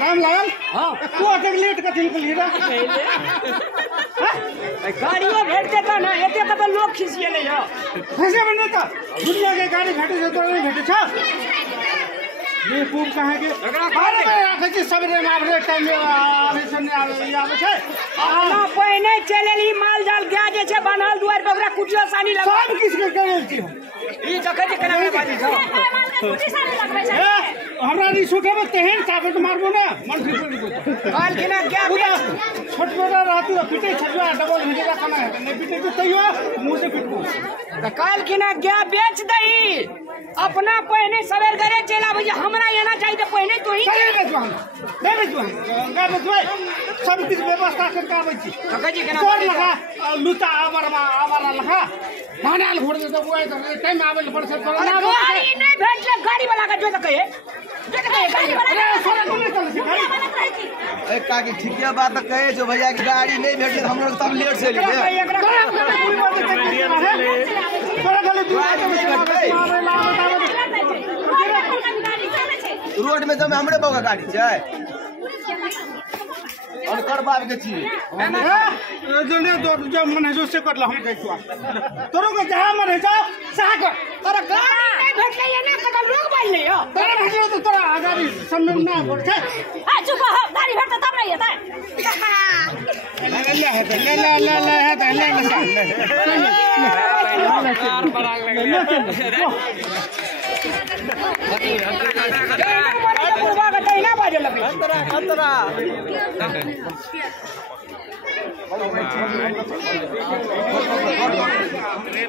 राम लाल हाँ तू अटक लेट का तिलक लीरा गाड़ियों भेट देता ना एते का तो लोग खिसिए ले हो कैसे बने था दुनिया के गाड़ी भेटे से तो नहीं भेटे था ये पूप कहां के अरे मैं कच्ची सबरे मारे टाइम में आवे सने आवे छे ना पहिने चलेली माल जाल गया जे छे बनल दुआर पे ओकरा कुटियो सानी लगा सब किसके करे छी ई जगह जे कना में बाजी छ कुटी सानी लगबै छै हमरा नी सुठे तेहन ताकत मारबो ना मन फिर काल के ना क्या छोट छोटा रहती है पिटे छजवा डबल भेजेगा कना है नहीं पिटे तो तैयो मुंह से पिटबो काल के ना क्या बेच दई अपना पहिने सवेर करे चला भैया हमरा येना चाहिए तो पहिने तो ही नहीं बेचवा का बेचवा सब कुछ व्यवस्था करके आबै छी काका जी केना तोर लगा लुता आवारा लगा नानाल घोड़ दे तो वो टाइम में आवे पड़ से गाड़ी नहीं भेटले गाड़ी वाला का जो तो कहे गाड़ी वाला सारा को नहीं चल गाड़ी ए काकी ठीकिया बात कहे जो भैया की गाड़ी नहीं भेटे हम लोग तब लेट से लिए रोड में जब हमरे बगा गाड़ी जाए और कर बाब के छी जने जो मन है जो से करला हम कह छुआ तोरो के जहां मन है जाओ सहा कर तोरा गाड़ी नहीं भेटले ये ना कदम लोग बोल ले हो तोरा भेटले तो तोरा आजादी सम्मान ना बोल छे आ चुप हो गाड़ी भेटता तब नहीं होता ले